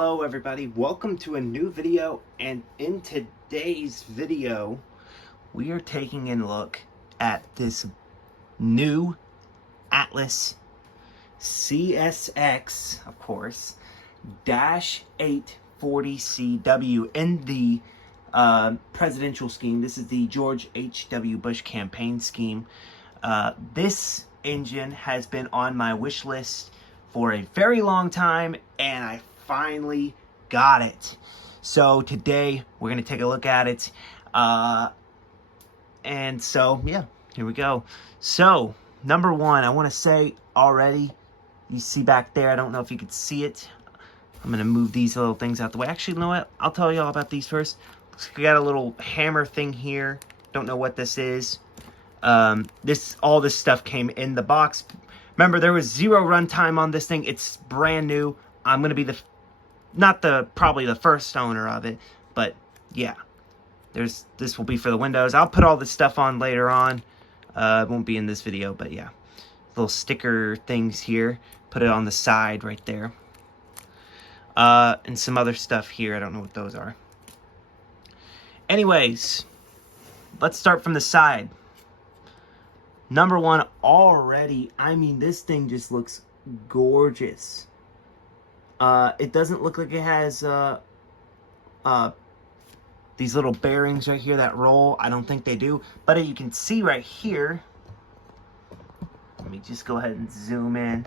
Hello everybody, welcome to a new video, and in today's video we are taking a look at this new Atlas CSX, of course, -840CW in the presidential scheme. This is the George H.W. Bush campaign scheme. This engine has been on my wish list for a very long time, and I finally got it. So today we're going to take a look at it. And so, yeah, here we go. So, number one, I want to say already, you see back there, I don't know if you could see it. I'm going to move these little things out the way. Actually, you know what? I'll tell you all about these first. Looks like we got a little hammer thing here. Don't know what this is. All this stuff came in the box. Remember, there was 0 runtime on this thing. It's brand new. I'm going to be probably the first owner of it, but yeah. This will be for the Windows. I'll put all this stuff on later on. It won't be in this video, but yeah. Little sticker things here. Put it on the side right there. And some other stuff here. I don't know what those are. Anyways, let's start from the side. Number one, already, I mean, this thing just looks gorgeous. It doesn't look like it has these little bearings right here that roll. I don't think they do. But you can see right here. Let me just go ahead and zoom in.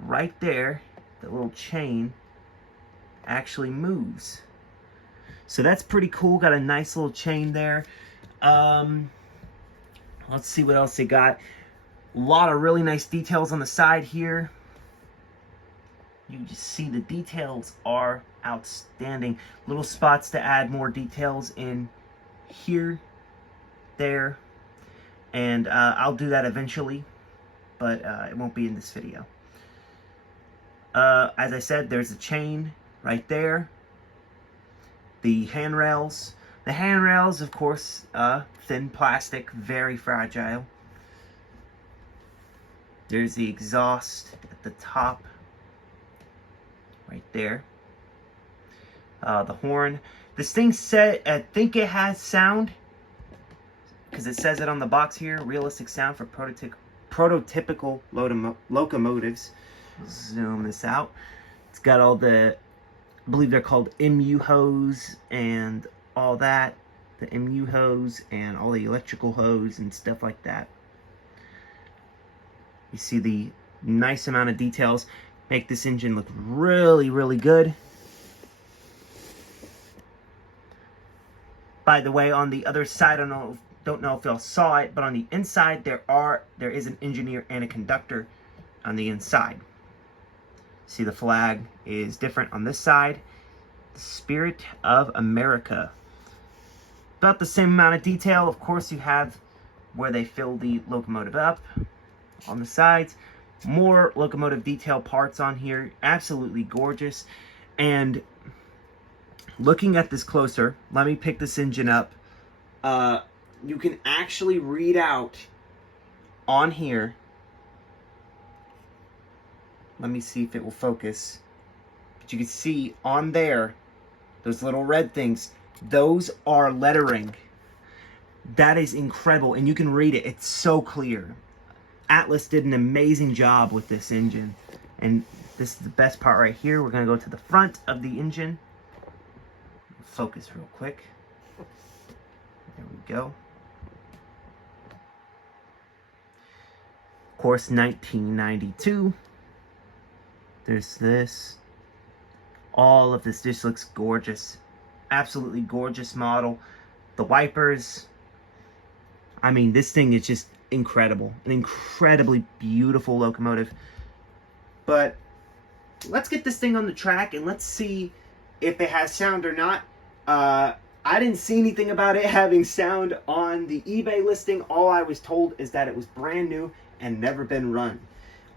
Right there, the little chain actually moves. So that's pretty cool. Got a nice little chain there. Let's see what else they got. A lot of really nice details on the side here. You just see the details are outstanding. Little spots to add more details in here, there, and I'll do that eventually, but it won't be in this video. As I said, there's a chain right there. The handrails. The handrails, of course, thin plastic, very fragile. There's the exhaust at the top, right there. The horn. This thing said, I think it has sound, because it says it on the box here. Realistic sound for prototypical locomotives. Zoom this out. It's got all the, I believe they're called MU hose and all that. The MU hose and all the electrical hose and stuff like that. You see the nice amount of details. Make this engine look really, really good. By the way, on the other side, I don't know if y'all saw it, but on the inside there is an engineer and a conductor on the inside. See, the flag is different on this side. The Spirit of America. About the same amount of detail. Of course, you have where they fill the locomotive up on the sides. More locomotive detail parts on here. Absolutely gorgeous. And looking at this closer, let me pick this engine up. You can actually read out on here. Let me see if it will focus. But you can see on there, those little red things, those are lettering. That is incredible, and you can read it. It's so clear. Atlas did an amazing job with this engine. And this is the best part right here. We're going to go to the front of the engine. Focus real quick. There we go. Of course, 1992. There's this. All of this just looks gorgeous. Absolutely gorgeous model. The wipers. I mean, this thing is just incredible. An incredibly beautiful locomotive. But let's get this thing on the track and let's see if it has sound or not. I didn't see anything about it having sound on the eBay listing. All I was told is that it was brand new and never been run.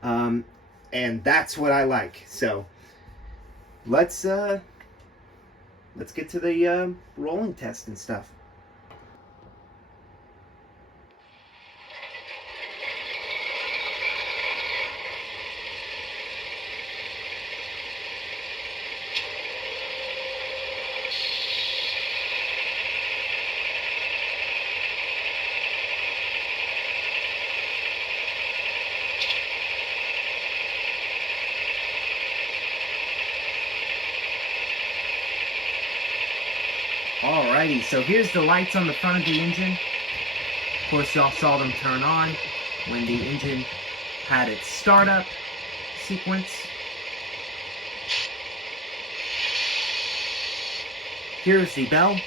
And that's what I like. So let's get to the rolling test and stuff. Alrighty, so here's the lights on the front of the engine. Of course, y'all saw them turn on when the engine had its startup sequence. Here's the bell.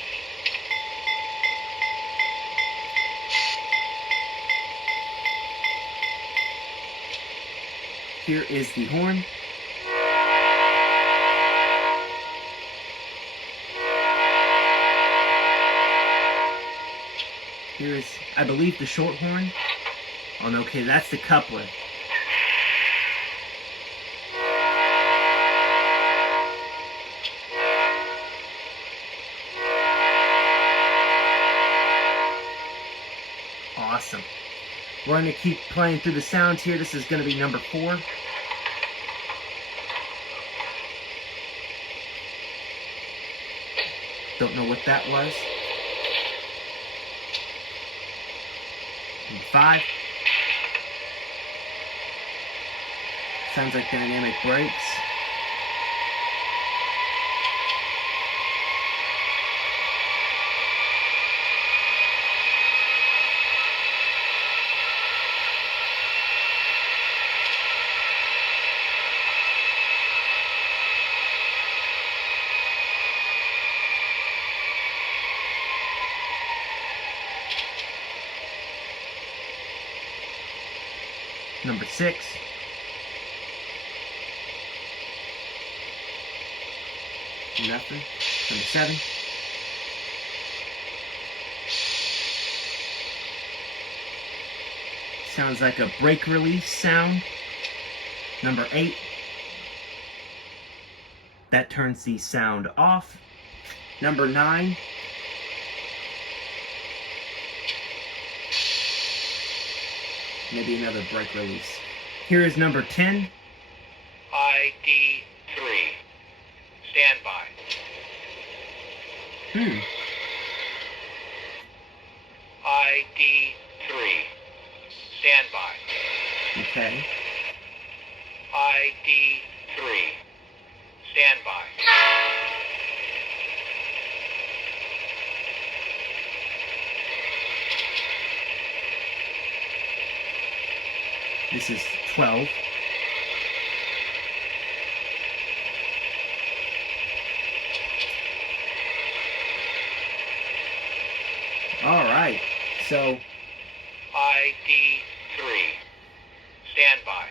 Here is the horn. Here is, I believe, the short horn. Oh, no, okay, that's the coupler. Awesome. We're going to keep playing through the sounds here. This is going to be number 4. Don't know what that was. Number 5. Sounds like dynamic brakes. Number 6. Nothing. Number 7. Sounds like a brake release sound. Number 8. That turns the sound off. Number 9. Maybe another brake release. Here is number 10. ID 3. Stand by. ID 3. Stand by. Okay. ID 3. Stand by. This is 12. All right. So ID 3. Stand by.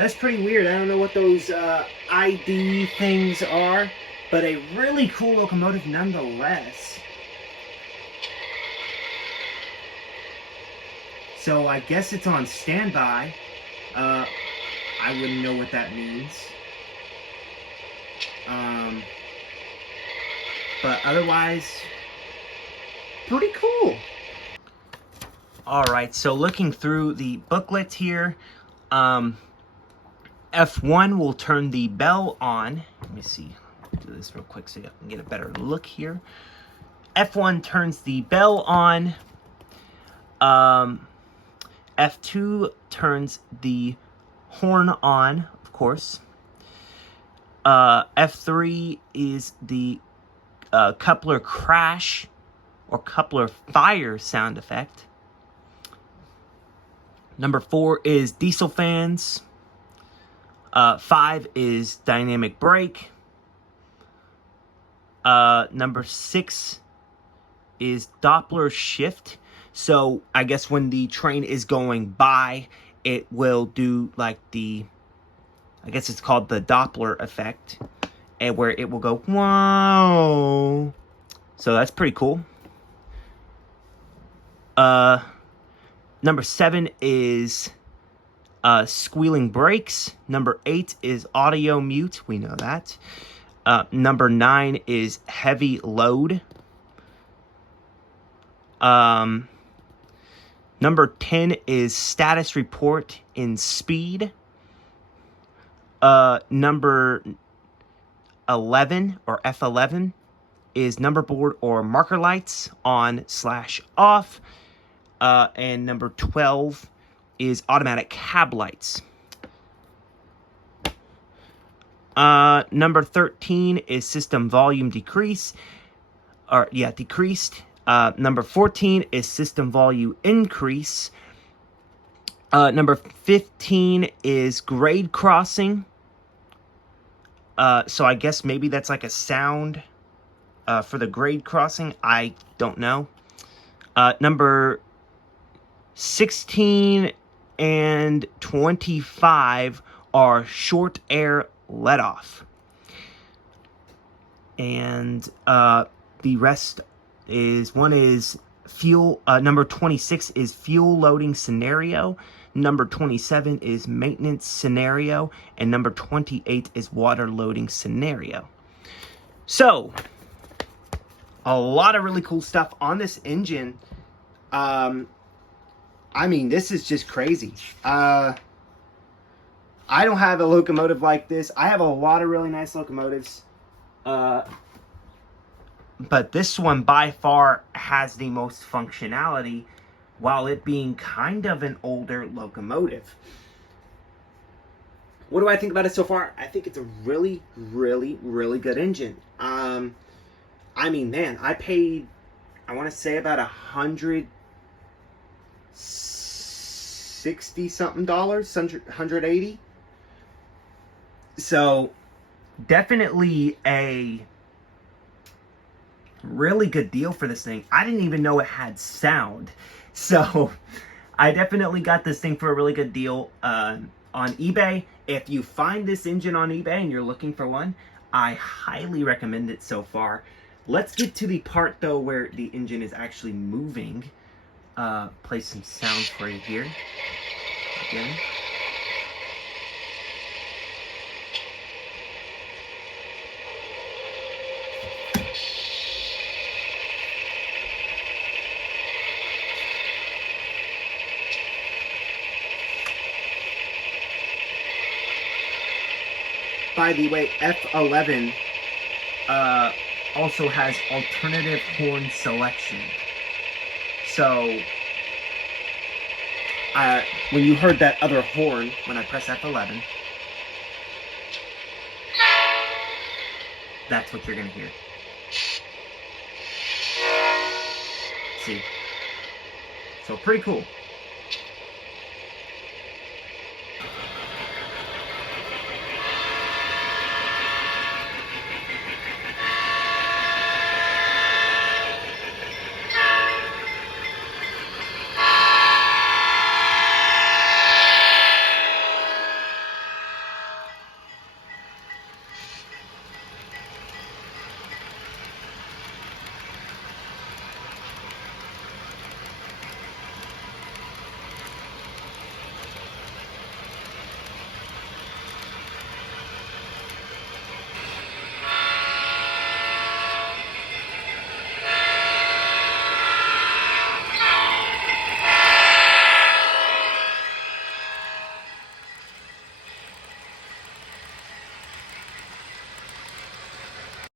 that's pretty weird. I don't know what those ID things are, but a really cool locomotive nonetheless. So I guess it's on standby. I wouldn't know what that means. But otherwise, pretty cool. Alright, so looking through the booklet here, F1 will turn the bell on. Let me see. Do this real quick so you can get a better look here. F1 turns the bell on. F2 turns the horn on, of course. F3 is the coupler crash or coupler fire sound effect. Number 4 is diesel fans. 5 is dynamic brake. Number 6 is Doppler shift. So I guess when the train is going by, it will do like the, I guess it's called the Doppler effect, and where it will go, whoa. So that's pretty cool. Number 7 is squealing brakes. Number 8 is audio mute. We know that. Number 9 is heavy load. Number 10 is status report in speed. Number 11 or F11 is number board or marker lights on/off. and number 12 is automatic cab lights. Number 13 is system volume decreased. Number 14 is system volume increase. Number 15 is grade crossing. So I guess maybe that's like a sound for the grade crossing. I don't know. Number 16 and 25 are short air let off. And the rest is, one is fuel, number 26 is fuel loading scenario. Number 27 is maintenance scenario. And number 28 is water loading scenario. So, a lot of really cool stuff on this engine. I mean, this is just crazy. I don't have a locomotive like this. I have a lot of really nice locomotives. But this one by far has the most functionality, while it being kind of an older locomotive. What do I think about it so far? I think it's a really, really, really good engine. I mean, man, I paid, I want to say about $160 something, $180. So, definitely a really good deal for this thing. I didn't even know it had sound. So, I definitely got this thing for a really good deal on eBay. If you find this engine on eBay and you're looking for one, I highly recommend it so far. Let's get to the part, though, where the engine is actually moving. Play some sounds for you here. Again. By the way, F11 also has alternative horn selection. So, when you heard that other horn, when I press F11, that's what you're going to hear. See? So, pretty cool.